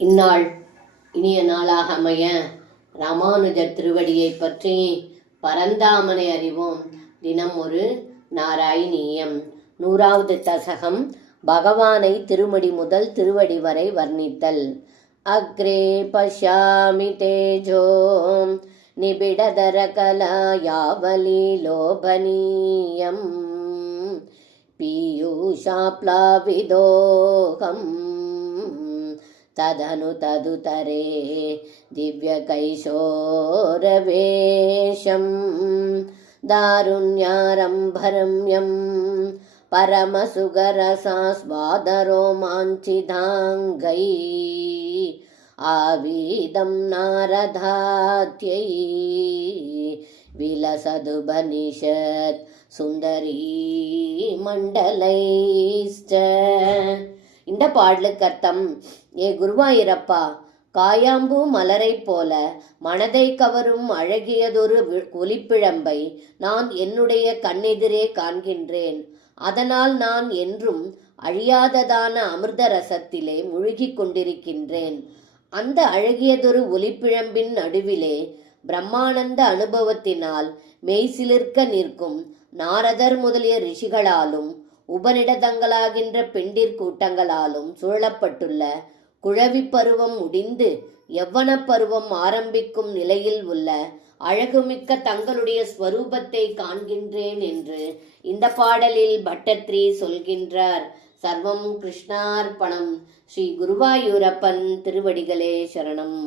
இந்நாள் இனிய நாளாக அமைய ராமானுஜர் திருவடியை பற்றி பரந்தாமனை அறிவோம். தினம் ஒரு நாராயணீயம். 100வது தசகம். பகவானை திருமடி முதல் திருவடி வரை வர்ணித்தல். அக்ரே பஷ்யாமி தேஜோ நிபிடதர கலாயாவலி லோபனீயம் பீயூஷாப்லாவிதோகம் ததனு ததுதரே திவ்யகைஷோரவேஷம் தாருண்யாரம்பரம்யம் பரமசுகரசாஸ்வாதரோமாஞ்சிதாங்கை ஆவீதம் நாரதாத்யை விலசதுபனிஷத் சுந்தரி மண்டலைஸ்ட. இந்த பாடலுக்கு அர்த்தம்: ஏ குருவாயிரப்பா, காயாம்பூ மலரை போல மனதை கவரும் அழகியதொரு ஒலிப்பிழம்பை நான் என்னுடைய கண்ணெதிரே காண்கின்றேன். அதனால் நான் என்றும் அழியாததான அமிர்த ரசத்திலே முழுகிக் கொண்டிருக்கின்றேன். அந்த அழகியதொரு ஒலிப்பிழம்பின் நடுவிலே பிரம்மானந்த அனுபவத்தினால் மெய்சிலிர்க்க நிற்கும் நாரதர் முதலிய ரிஷிகளாலும் உபநிடதங்களாகின்ற பெண்டிர் கூட்டங்களாலும் சூழப்பட்டுள்ள குழவி பருவம் முடிந்து யவ்வன பருவம் ஆரம்பிக்கும் நிலையில் உள்ள அழகுமிக்க தங்களுடைய ஸ்வரூபத்தை காண்கின்றேன் என்று இந்த பாடலில் பட்டத்ரி சொல்கின்றார். சர்வம் கிருஷ்ணார்ப்பணம். ஸ்ரீ குருவாயூரப்பன் திருவடிகளே சரணம்.